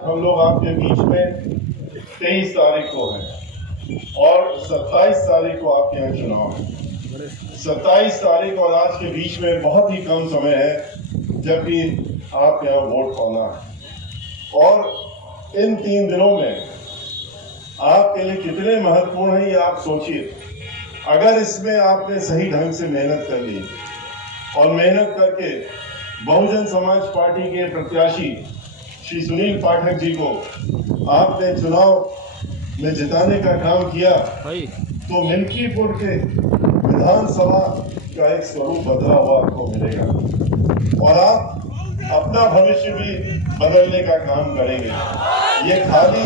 हम लोग आपके बीच में 23 तारीख को है और 27 तारीख को आपके यहाँ चुनाव है। 27 तारीख और आज के बीच में बहुत ही कम समय है जबकि आप यहाँ वोट पाना है और इन 3 दिनों में आपके लिए कितने महत्वपूर्ण है ये आप सोचिए। अगर इसमें आपने सही ढंग से मेहनत कर ली और मेहनत करके बहुजन समाज पार्टी के प्रत्याशी श्री सुनील पाठक जी को आपने चुनाव में जिताने का काम किया तो मिल्कीपुर के विधानसभा का एक स्वरूप बदला हुआ आपको मिलेगा और आप अपना भविष्य भी बदलने का काम करेंगे। ये खाली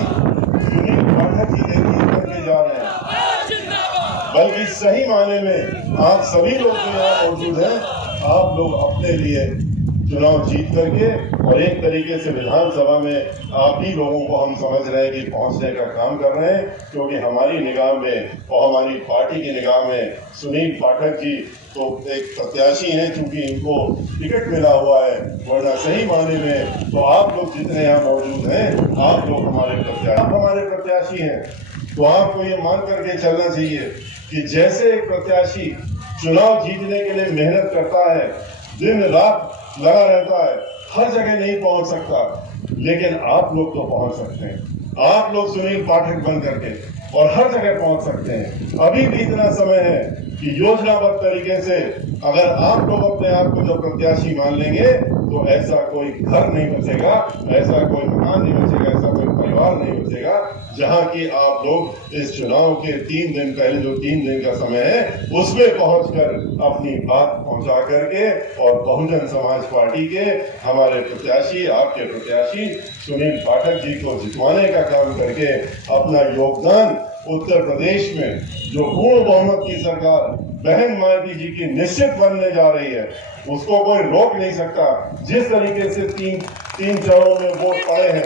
सुनील पाठक जी नहीं करके जा रहे हैं बल्कि सही मायने में आप सभी लोग जो यहाँ मौजूद हैं आप लोग अपने लिए चुनाव जीत करके और एक तरीके से विधानसभा में आप ही लोगों को हम समझ रहे हैं कि पहुंचने का काम कर रहे हैं, क्योंकि हमारी निगाह में और हमारी पार्टी की निगाह में सुनील पाठक जी तो एक प्रत्याशी हैं क्योंकि इनको टिकट मिला हुआ है, वरना सही मायने में तो आप लोग जितने यहाँ मौजूद हैं आप लोग हमारे प्रत्याशी हैं। तो आपको ये मान करके चलना चाहिए कि जैसे एक प्रत्याशी चुनाव जीतने के लिए मेहनत करता है, दिन रात लगा रहता है, हर जगह नहीं पहुंच सकता, लेकिन आप लोग तो पहुंच सकते हैं। आप लोग सुनील पाठक बन करके और हर जगह पहुंच सकते हैं। अभी भी इतना समय है कि योजनाबद्ध तरीके से अगर आप लोग अपने आप को जब प्रत्याशी मान लेंगे तो ऐसा कोई घर नहीं बचेगा, ऐसा कोई मकान नहीं बचेगा, ऐसा कोई परिवार नहीं बचेगा जहां की आप लोग इस चुनाव के 3 दिन पहले जो 3 दिन का समय है उसमें पहुंचकर अपनी बात पहुंचा करके और बहुजन समाज पार्टी के हमारे प्रत्याशी आपके प्रत्याशी सुनील पाठक जी को जितवाने का काम करके अपना योगदान उत्तर प्रदेश में जो पूर्ण बहुमत की सरकार बहन मायावती जी की निश्चित बनने जा रही है उसको कोई रोक नहीं सकता। जिस तरीके से तीन चरणों में वोट पड़े हैं,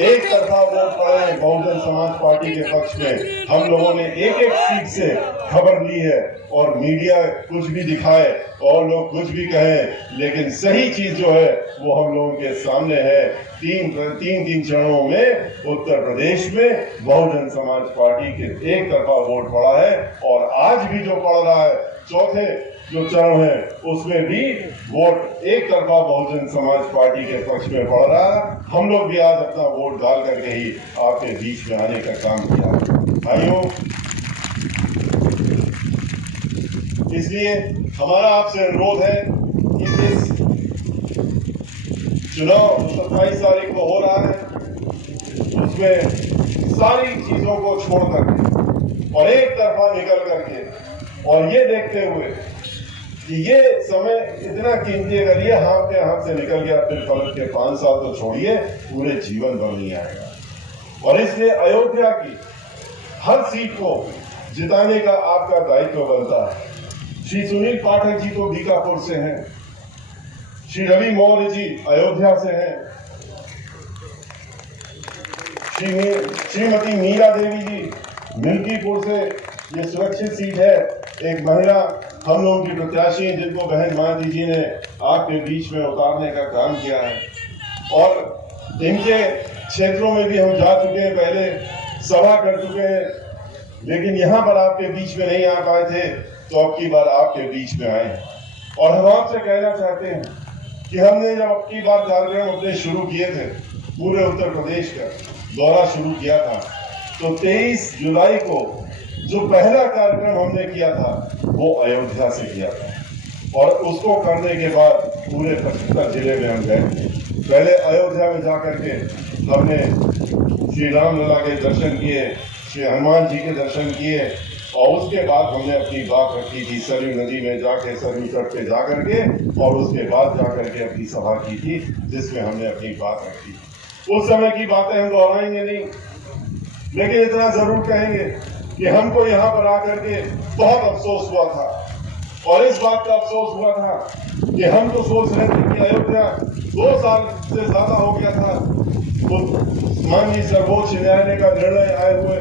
एक तरफा वोट पड़े हैं बहुजन समाज पार्टी के पक्ष में, हम लोगों ने एक सीट से खबर ली है और मीडिया कुछ भी दिखाए और लोग कुछ भी कहें, लेकिन सही चीज जो है वो हम लोगों के सामने है। तीन चरणों में उत्तर प्रदेश में बहुजन समाज पार्टी के एक तरफा वोट पड़ा है और आज भी जो पड़ रहा है चौथे जो चरण है उसमें भी वोट एक तरफा बहुजन समाज पार्टी के पक्ष में पड़ रहा है। हम लोग भी आज अपना वोट डाल करके ही आपके बीच में आने का काम किया। भाइयों, इसलिए हमारा आपसे अनुरोध है कि इस चुनाव 27 तारीख को हो रहा है उसमें सारी चीजों को छोड़कर और एक तरफा निकल करके और ये देखते हुए कि ये समय इतना कीमती, अगर ये हाथ से निकल गया फिर पलट के 5 साल तो छोड़िए पूरे जीवन भर नहीं आएगा। और इसलिए अयोध्या की हर सीट को जिताने का आपका दायित्व बनता है। श्री सुनील पाठक जी तो बीकापुर से हैं, श्री रवि मौर्य जी अयोध्या से हैं, श्रीमती मीरा देवी जी मिल्कीपुर से, ये सुरक्षित सीट है। एक महिला हम लोगों की प्रत्याशी हैं जिनको बहन मायावती जी ने आपके बीच में उतारने का काम किया है और इनके क्षेत्रों में भी हम जा चुके हैं, पहले सभा कर चुके हैं, लेकिन यहाँ पर आपके बीच में नहीं आ पाए थे तो अब की बार आपके बीच में आए हैं। और हम आपसे कहना चाहते हैं कि हमने जब अब की बार कार्यक्रम अपने शुरू किए थे, पूरे उत्तर प्रदेश का दौरा शुरू किया था, तो 23 जुलाई को जो पहला कार्यक्रम हमने किया था वो अयोध्या से किया था और उसको करने के बाद पूरे 75 जिले में हम गए। पहले अयोध्या में जाकर के हमने श्री राम लला के दर्शन किए, श्री हनुमान जी के दर्शन किए और उसके बाद हमने अपनी बात रखी थी सरयू नदी में जाके, सरयू तट पे जाकर के और उसके बाद जाकर के अपनी सभा की थी जिसमें हमने अपनी बात रखी। उस समय की बातें हम दोहराएंगे नहीं, लेकिन इतना जरूर कहेंगे कि हमको यहाँ पर आकर के बहुत अफसोस हुआ था और इस बात का अफसोस हुआ था कि हम तो सोच रहे थे कि अयोध्या 2 साल से ज्यादा हो गया था तो माननीय सर्वोच्च न्यायालय का निर्णय आए हुए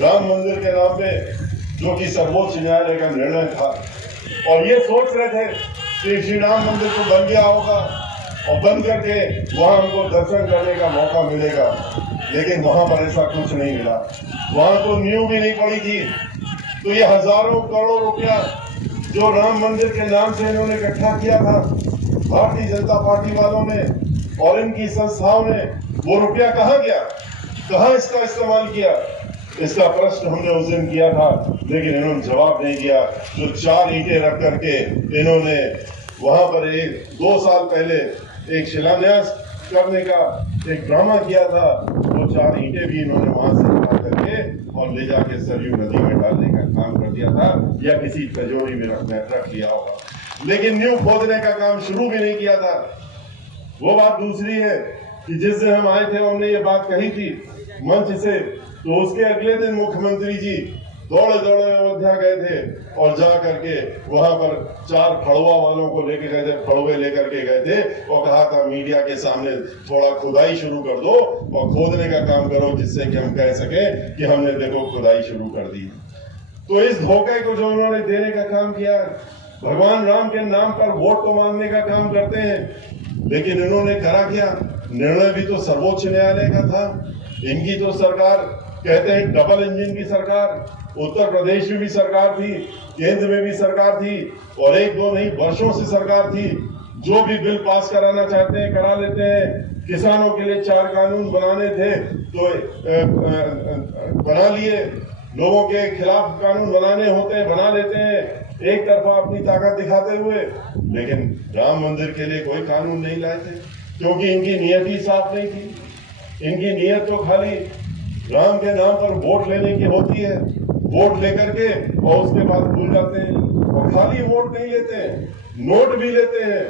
राम मंदिर के नाम पे, जो कि सर्वोच्च न्यायालय का निर्णय था, और ये सोच रहे थे कि श्री राम मंदिर तो बन गया होगा और बंद करके वहां हमको दर्शन करने का मौका मिलेगा, लेकिन वहां पर ऐसा कुछ नहीं मिला। वहां तो नींव भी नहीं पड़ी थी। तो ये हजारों करोड़ रुपया जो राम मंदिर के नाम से इन्होंने इकट्ठा किया था भारतीय जनता पार्टी वालों ने और इनकी संस्थाओं ने, वो रुपया कहाँ गया, कहाँ इसका इस्तेमाल किया? इसका प्रश्न हमने उस दिन किया था, लेकिन इन्होंने जवाब नहीं दिया। जो 4 ईंटें रख करके इन्होंने वहां पर 2 साल पहले एक शिलान्यास करने का एक ड्रामा किया था, वो 4 ईंटें भी इन्होंने वहां से उठा करके और ले जाके सरयू नदी में डालने का काम कर दिया था, या किसी तिजोरी में रख लिया होगा, लेकिन नींव खोदने का काम शुरू भी नहीं किया था। वो बात दूसरी है कि जिस दिन हम आए थे हमने ये बात कही थी मंच से, तो उसके अगले दिन मुख्यमंत्री जी दौड़े दौड़े अयोध्या गए थे और जा करके वहां पर 4 फड़वा वालों को लेके गए थे, फड़वे लेकर के गए थे और कहा था मीडिया के सामने थोड़ा खुदाई शुरू कर दो और खोदने का काम करो, जिससे कि हम कह सके कि हमने देखो खुदाई शुरू कर दी। तो इस धोखे को जो उन्होंने देने का काम किया, भगवान राम के नाम पर वोट तो मांगने का काम करते हैं, लेकिन इन्होंने करा क्या? निर्णय भी तो सर्वोच्च न्यायालय का था। इनकी तो सरकार कहते हैं डबल इंजन की सरकार, उत्तर प्रदेश में भी सरकार थी, केंद्र में भी सरकार थी, और 1-2 नहीं वर्षों से सरकार थी। जो भी बिल पास कराना चाहते हैं करा लेते हैं। किसानों के लिए 4 कानून बनाने थे तो बना लिए, लोगों के खिलाफ कानून बनाने होते हैं बना लेते हैं, एक तरफा अपनी ताकत दिखाते हुए। लेकिन राम मंदिर के लिए कोई कानून नहीं लाए थे, क्योंकि इनकी नियत ही साफ नहीं थी। इनकी नियत तो खाली राम के नाम पर वोट लेने की होती है, वोट लेकर के और उसके बाद भूल जाते हैं। और खाली वोट नहीं लेते हैं, नोट भी लेते हैं,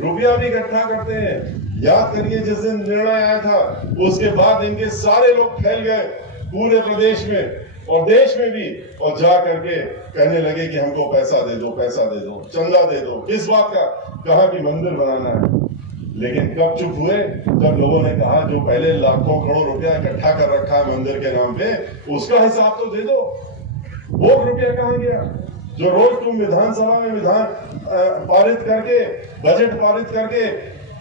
रुपया भी इकट्ठा करते हैं। याद करिए जिस दिन निर्णय आया था उसके बाद इनके सारे लोग फैल गए पूरे प्रदेश में और देश में भी, और जा करके कहने लगे कि हमको पैसा दे दो, पैसा दे दो, चंदा दे दो। किस बात का? कहा कि मंदिर बनाना है। लेकिन कब चुप हुए? जब लोगों ने कहा जो पहले लाखों करोड़ रुपया इकट्ठा कर रखा है मंदिर के नाम पे, उसका हिसाब तो दे दो। वो रुपया कहाँ गया? जो रोज तुम विधानसभा में पारित करके, बजट पारित करके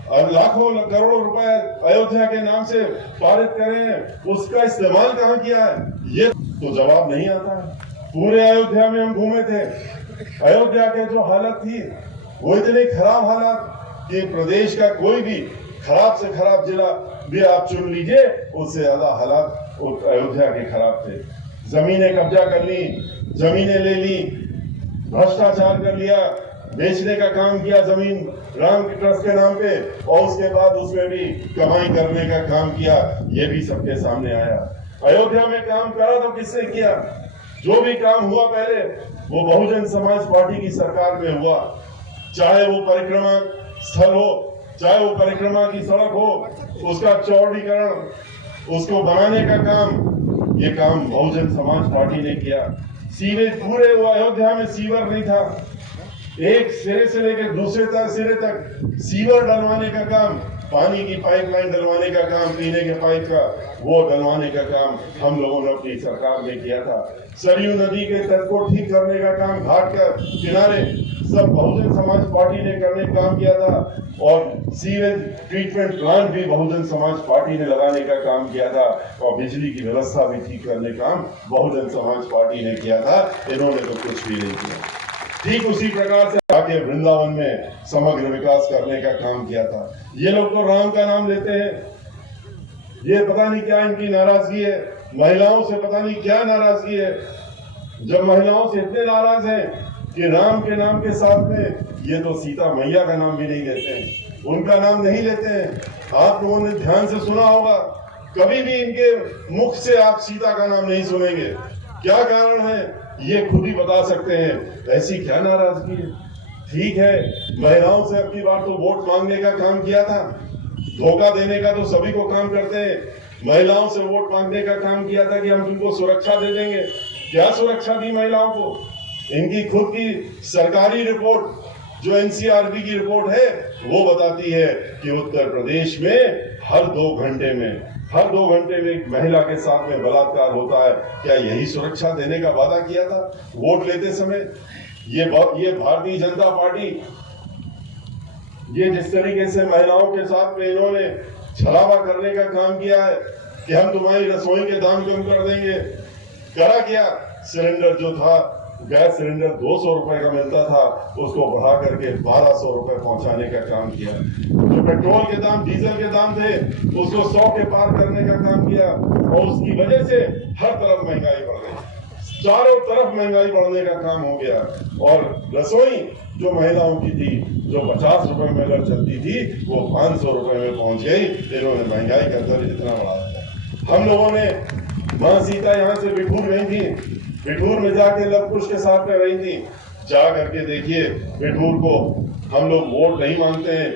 और लाखों करोड़ों रुपए अयोध्या के नाम से पारित करे हैं, उसका इस्तेमाल कहाँ किया है? ये तो जवाब नहीं आता है। पूरे अयोध्या में हम घूमे थे, अयोध्या के जो हालत थी वो इतनी खराब हालत कि प्रदेश का कोई भी खराब से खराब जिला भी आप चुन लीजिए, उससे ज्यादा हालात अयोध्या के खराब थे। जमीनें कब्जा कर ली, जमीनें ले ली, भ्रष्टाचार कर लिया, बेचने का काम किया जमीन राम के ट्रस्ट के नाम पे, और उसके बाद उसमें भी कमाई करने का काम किया। ये भी सबके सामने आया। अयोध्या में काम करा तो किसने किया? जो भी काम हुआ पहले वो बहुजन समाज पार्टी की सरकार में हुआ, चाहे वो परिक्रमा स्थल हो, चाहे वो परिक्रमा की सड़क हो, उसका चौड़ीकरण, उसको बनाने का काम, ये काम बहुजन समाज पार्टी ने किया। सीवेज पूरे वो अयोध्या में सीवर नहीं था, एक सिरे से लेकर दूसरे सिरे तक सीवर डलवाने का काम, पानी की पाइपलाइन डलवाने का काम, पीने के पाइप का वो डलवाने का काम हम लोगों ने अपनी सरकार में किया था। सरयू नदी के तट को ठीक करने का काम, घाट का किनारे सब बहुजन समाज पार्टी ने करने का काम किया था, और सीवेज ट्रीटमेंट प्लांट भी बहुजन समाज पार्टी ने लगाने का काम किया था, और बिजली की व्यवस्था भी ठीक करने का काम बहुजन समाज पार्टी ने किया था। इन्होंने तो कुछ भी नहीं किया। ठीक उसी प्रकार से आगे वृंदावन में समग्र विकास करने का काम किया था। ये लोग तो राम का नाम लेते हैं, ये पता नहीं क्या इनकी नाराजगी है, महिलाओं से पता नहीं क्या नाराजगी है। जब महिलाओं से इतने नाराज हैं कि राम के नाम के साथ में ये तो सीता मैया का नाम भी नहीं लेते हैं, उनका नाम नहीं लेते हैं। आप लोगों ने ध्यान से सुना होगा, कभी भी इनके मुख से आप सीता का नाम नहीं सुनेंगे। क्या कारण है ये खुद ही बता सकते हैं। ऐसी क्या नाराजगी है? ठीक है, महिलाओं से अपनी बार तो वोट मांगने का काम किया था, धोखा देने का तो सभी को काम करते हैं। महिलाओं से वोट मांगने का काम किया था कि हम तुमको सुरक्षा दे देंगे। क्या सुरक्षा दी महिलाओं को? इनकी खुद की सरकारी रिपोर्ट जो एनसीआरबी की रिपोर्ट है वो बताती है कि उत्तर प्रदेश में हर 2 घंटे में एक महिला के साथ में बलात्कार होता है। क्या यही सुरक्षा देने का वादा किया था वोट लेते समय? ये भारतीय जनता पार्टी ये जिस तरीके से महिलाओं के साथ में इन्होंने छलावा करने का काम किया है कि हम तुम्हारी रसोई के दाम कम कर देंगे, करा क्या? सिलेंडर जो था, गैस सिलेंडर 200 रुपए का मिलता था, उसको बढ़ा करके 1200 रुपए पहुंचाने का काम किया। जो पेट्रोल के दाम, डीजल के दाम थे, उसको 100 के पार करने का काम किया। और उसकी वजह से हर तरफ महंगाई बढ़ गई, चारों तरफ महंगाई बढ़ने का काम हो गया। और रसोई जो महिलाओं की थी, जो 50 रुपए में अगर चलती थी, वो 500 रुपए में पहुंच गई। इन्होंने महंगाई का दर इतना बढ़ा दिया। हम लोगों ने, माँ सीता यहाँ से बिठूर गई थी, बिठूर में जाके लव कुश के साथ में रही थी। जा करके देखिए, बिठूर को हम लोग वोट नहीं मांगते हैं।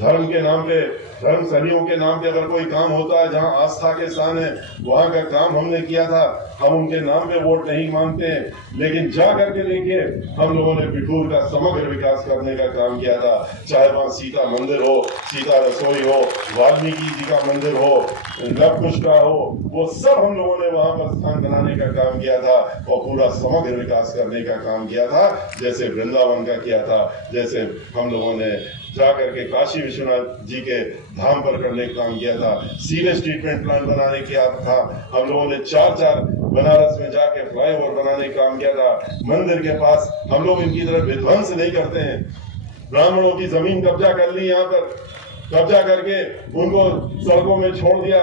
धर्म के नाम पे, धर्म सदियों के नाम पे अगर कोई काम होता है, जहाँ आस्था के स्थान है, वहां का काम हमने किया था। हम उनके नाम पे वोट नहीं मांगते हैं। लेकिन जा करके देखिए, हम लोगों ने बिठूर का समग्र विकास करने का काम किया था। चाहे वहां सीता मंदिर हो, सीता रसोई हो, वाल्मीकि जी का मंदिर हो, लव कुश का हो, वो सब हम लोगों ने वहां पर स्थान बनाने का काम किया था और पूरा समग्र विकास करने का काम किया था। जैसे वृंदावन का किया था, जैसे हम लोगों ने जाकर के काशी विश्वनाथ जी के धाम पर करने का काम किया था। सीवेज ट्रीटमेंट प्लांट बनाने का था। हम लोगों ने 4 बनारस में जाके फ्लाईओवर बनाने का काम किया था। मंदिर के पास हम लोग इनकी तरह विध्वंस नहीं करते हैं। ब्राह्मणों की जमीन कब्जा कर ली, यहाँ पर कब्जा करके उनको सड़कों में छोड़ दिया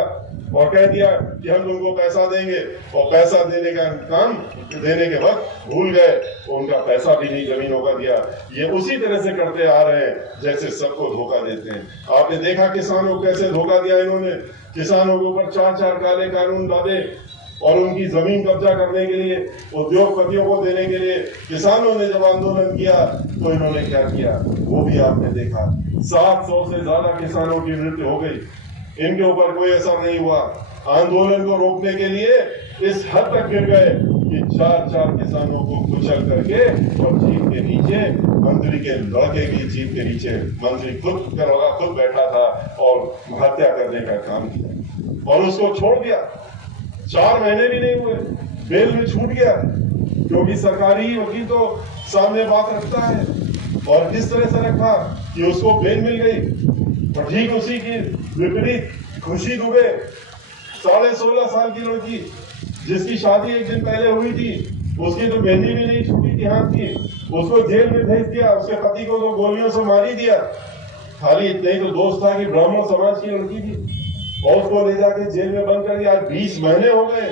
और कह दिया कि हम तुमको पैसा देंगे, और पैसा देने का काम देने के वक्त भूल गए, उनका पैसा भी नहीं जमीनों का दिया। ये उसी तरह से करते आ रहे हैं जैसे सबको धोखा देते हैं। आपने देखा किसानों को कैसे धोखा दिया इन्होंने। किसानों के ऊपर 4 काले कानून लादे और उनकी जमीन कब्जा करने के लिए, उद्योगपतियों को देने के लिए। किसानों ने जब आंदोलन किया तो इन्होंने क्या किया, वो भी आपने देखा। 700 से ज्यादा किसानों की मृत्यु हो गई, इनके ऊपर कोई असर नहीं हुआ। आंदोलन को रोकने के लिए इस हद तक गिर गए कि 4 किसानों को कुचल करके और जीप के नीचे, मंत्री के लड़के की जीप के नीचे मंत्री खुद बैठा था और हत्या करने का काम किया और उसको छोड़ दिया। 4 महीने भी नहीं हुए, बेल में छूट गया, क्योंकि सरकारी वकील तो सामने बात रखता है। और किस तरह से रखा कि उसको बेल मिल गई। और ठीक उसी की विपरीत खुशी दुबे, 16.5 साल की लड़की, जिसकी शादी एक दिन पहले हुई थी, उसकी तो मेहंदी भी नहीं छूटी थी हाथ की, उसको जेल में भेज दिया। उसके पति को तो गोलियों से मार ही दिया। खाली इतना ही तो दोस्त था कि ब्राह्मण समाज की लड़की थी, और उसको ले जाके जेल में बंद कर दिया। आज 20 महीने हो गए,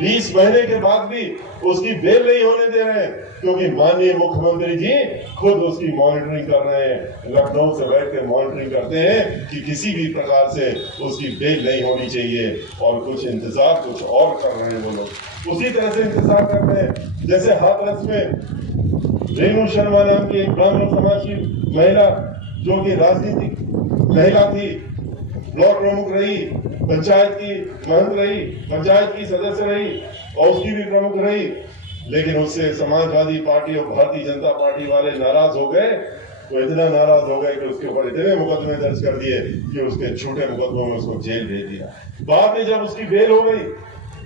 20 महीने के बाद भी उसकी बेल नहीं होने दे रहे हैं, क्योंकि माननीय मुख्यमंत्री जी खुद उसकी मॉनिटरिंग कर रहे हैं। लखनऊ से बैठ के मॉनिटरिंग करते हैं कि किसी भी प्रकार से उसकी बेल नहीं होनी चाहिए। और कुछ इंतजार कुछ और कर रहे हैं वो लोग, उसी तरह से इंतजार कर रहे हैं। जैसे हाथरस में रेणु शर्मा नाम की एक ब्राह्मण समाज की महिला, जो कि राजनीतिक महिला थी, ब्लॉक प्रमुख रही, पंचायत की महंत रही, पंचायत की सदस्य रही और उसकी भी प्रमुख रही। लेकिन उससे समाजवादी पार्टी और भारतीय जनता पार्टी वाले नाराज हो गए। तो इतना नाराज हो गए कि उसके ऊपर इतने मुकदमे दर्ज कर दिए कि उसके छोटे मुकदमों में उसको जेल भेज दिया। बाद में जब उसकी बेल हो गई,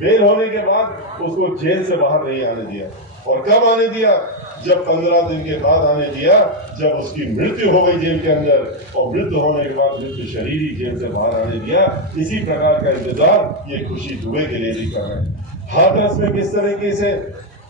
बेल होने के बाद उसको जेल से बाहर नहीं आने दिया। और कब आने दिया? जब 15 दिन के बाद आने दिया, जब उसकी मृत्यु हो गई जेल के अंदर, और मृत्यु होने के बाद मृत्यु शरीर ही जेल से बाहर आने दिया। इसी प्रकार का इंतजार ये खुशी दुबे के लिए भी कर रहे हैं। हाथरस में किस तरीके से,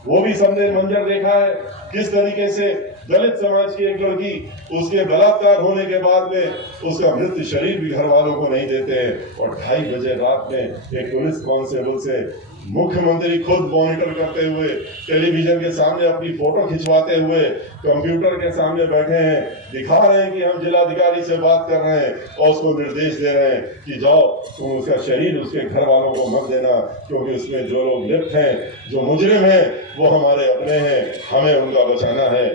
वो भी सबने मंजर देखा है, किस तरीके से दलित समाज की एक लड़की, उसके बलात्कार होने के बाद में उसका मृत्यु शरीर भी घर वालों को नहीं देते हैं। और 2:30 बजे रात में एक पुलिस कांस्टेबल से मुख्यमंत्री खुद मॉनिटर करते हुए, टेलीविजन के सामने अपनी फोटो खिंचवाते हुए, कंप्यूटर के सामने बैठे हैं, दिखा रहे हैं कि हम जिलाधिकारी से बात कर रहे हैं और उसको निर्देश दे रहे हैं कि जाओ तुम उसका शरीर उसके घर वालों को मत देना, क्योंकि उसमें जो लोग लिप्त हैं, जो मुजरिम हैं, वो हमारे अपने हैं, हमें उनका बचाना है,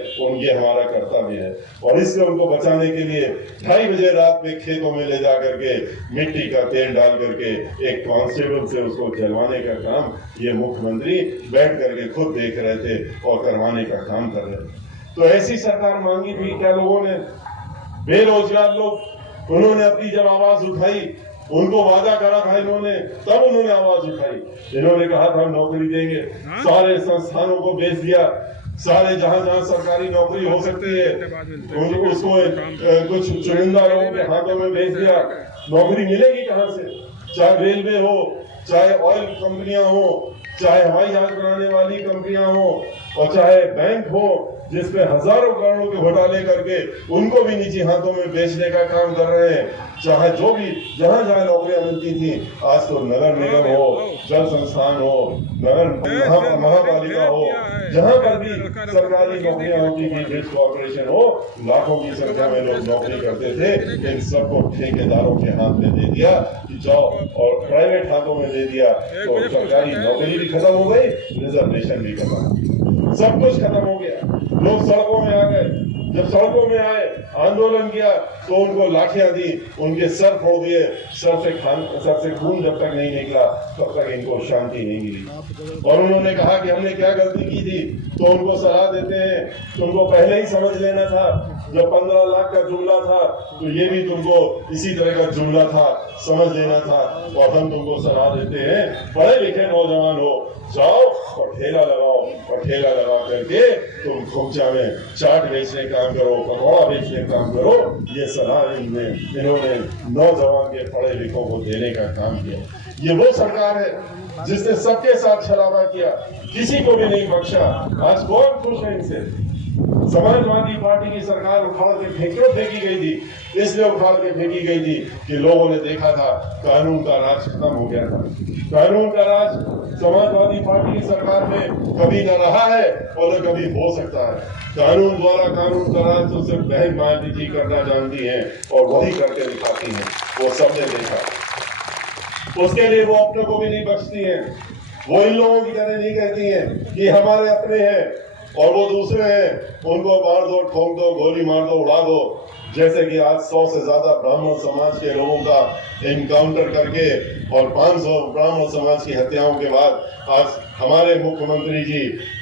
ये हमारा कर्तव्य है। और इसलिए उनको बचाने के लिए 2:30 बजे रात में खेतों में ले जा करके मिट्टी का तेल डाल करके एक कांस्टेबल से उसको जलवाने का काम ये मुख्यमंत्री बैठ करके खुद देख रहे थे और करवाने का काम कर रहे थे। तो ऐसी सरकार मांगी थी क्या लोगों ने? बेरोजगार लोग, उन्होंने अपनी जब आवाज उठाई, उनको वादा करा था इन्होंने, तब उन्होंने आवाज उठाई। इन्होंने कहा था हम नौकरी देंगे, सारे संस्थानों को बेच दिया, सारे जहां जहां सरकारी नौकरी हो सकती है उसको कुछ चुनिंदा लोगों के हाथों में भेज दिया। नौकरी मिलेगी कहां से? चाहे रेलवे हो, चाहे ऑयल कंपनियां हो, चाहे हवाई जहाज बनाने वाली कंपनियां हो, और चाहे बैंक हो जिसमें हजारों करोड़ों के घोटाले करके उनको भी निजी हाथों में बेचने का काम कर रहे हैं। चाहे जो भी जहां जहां नौकरियां मिलती थी, आज तो नगर निगम हो, जल संस्थान हो, नगर महापालिका हो, जहां पर भी सरकारी नौकरियां होती थी, ब्रिज कॉर्पोरेशन हो, लाखों की संख्या में लोग नौकरी करते थे। इन सबको ठेकेदारों के हाथ में दे दिया कि जाओ, और प्राइवेट हाथों में दे दिया, तो सरकारी नौकरी भी खत्म हो गई, रिजर्वेशन भी खत्म, सब कुछ खत्म हो गया। लोग सड़कों में आ गए। जब सड़कों में आए, आंदोलन किया, तो उनको लाठियां दी, उनके सर फोड़ दिए। सर से खून जब तक नहीं निकला तब तक इनको शांति नहीं मिली। और उन्होंने कहा कि हमने क्या गलती की थी, तो उनको सलाह देते हैं, तुमको पहले ही समझ लेना था। जब 15 लाख का जुमला था, तो ये भी तुमको इसी तरह का जुमला था, समझ लेना था। और हम तुमको सलाह देते हैं, पढ़े लिखे नौजवान हो, जाओ और ठेला लगाओ, और ठेला लगा करके तुम खुमचा में चाट बेचने काम करो, पकौड़ा बेचने काम करो। ये सलाह इन्होंने नौजवान के पढ़े लिखों को देने का काम किया। ये वो सरकार है जिसने सबके साथ छलावा किया, किसी को भी नहीं बख्शा। आज कौन खुश है इनसे? समाजवादी पार्टी की सरकार उखाड़ के फेंकी गई थी, इसलिए उखाड़ के फेंकी गई थी कि लोगों ने देखा था कानून का राज खत्म हो गया था। कानून का राज समाजवादी पार्टी की सरकार में कभी न रहा है और न कभी हो सकता है। कानून द्वारा कानून का राज तो सिर्फ बहन मायावती जी करना जानती हैं, और वही करके दिखाती हैं, वो सबने देखा। उसके लिए वो अपने को भी नहीं बख्शती हैं। वो इन लोगों की तरह नहीं कहती हैं कि हमारे अपने हैं और वो दूसरे हैं, उनको मार दो, ठोक दो, गोली मार दो, उड़ा दो। जैसे कि आज 100 से ज्यादा ब्राह्मण समाज के लोगों का इनकाउंटर करके और 500 ब्राह्मण समाज की हत्याओं के बाद आज हमारे मुख्यमंत्री जी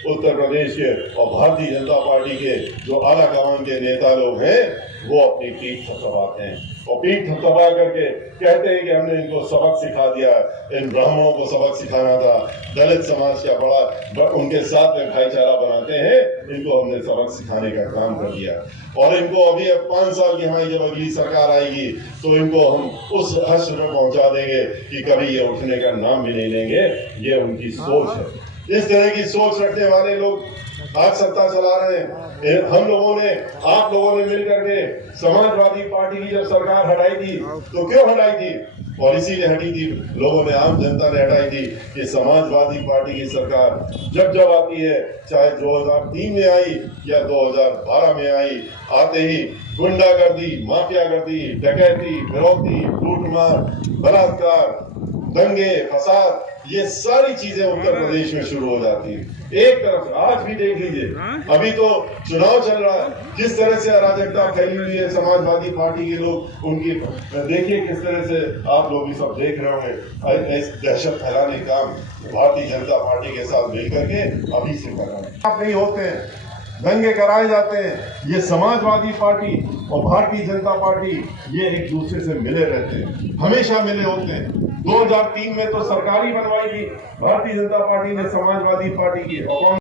उत्तर प्रदेश के और भारतीय जनता पार्टी के जो आला कमान के नेता लोग हैं, वो अपनी पीठ थपथपाते हैं और पीठ थपथपा करके कहते हैं कि हमने इनको सबक सिखा दिया। इन ब्राह्मणों को सबक सिखाना था, दलित समाज का बड़ा उनके साथ में भाईचारा बनाते हैं, इनको हमने सबक सिखाने का काम कर दिया। और इनको अभी अब 5 साल की हमारी जब अगली सरकार आएगी, तो इनको हम उस हश्र में पहुंचा देंगे कि कभी ये उठने का नाम भी नहीं लेंगे। ये उनकी सोच है। इस तरह की सोच रखने वाले लोग आज सत्ता चला रहे हैं। हम लोगों ने, आप लोगों ने मिलकर के समाजवादी पार्टी की जब सरकार हटाई थी, तो क्यों हटाई थी? पॉलिसी ने हटी थी, लोगों ने, आम जनता ने हटाई थी कि समाजवादी पार्टी की सरकार जब जब आती है, चाहे 2003 में आई या 2012 में आई, आते ही गुंडागर्दी, माफियागर्दी, डकैती, फिरौती, लूटमार, बलात्कार, दंगे, फसाद, ये सारी चीजें उत्तर प्रदेश में शुरू हो जाती है। एक तरफ आज भी देख लीजिए, अभी तो चुनाव चल रहा है, किस तरह से अराजकता फैली हुई है। समाजवादी पार्टी के लोग, उनकी देखिए किस तरह से, आप लोग भी सब देख रहे होंगे, दहशत फैलाने का काम भारतीय जनता पार्टी के साथ मिलकर के अभी से कर रहे हैं। आप नहीं होते हैं, दंगे कराए जाते हैं। ये समाजवादी पार्टी और भारतीय जनता पार्टी ये एक दूसरे से मिले रहते हैं, हमेशा मिले होते हैं। 2003 में तो सरकार ही बनवाई थी भारतीय जनता पार्टी ने समाजवादी पार्टी की, और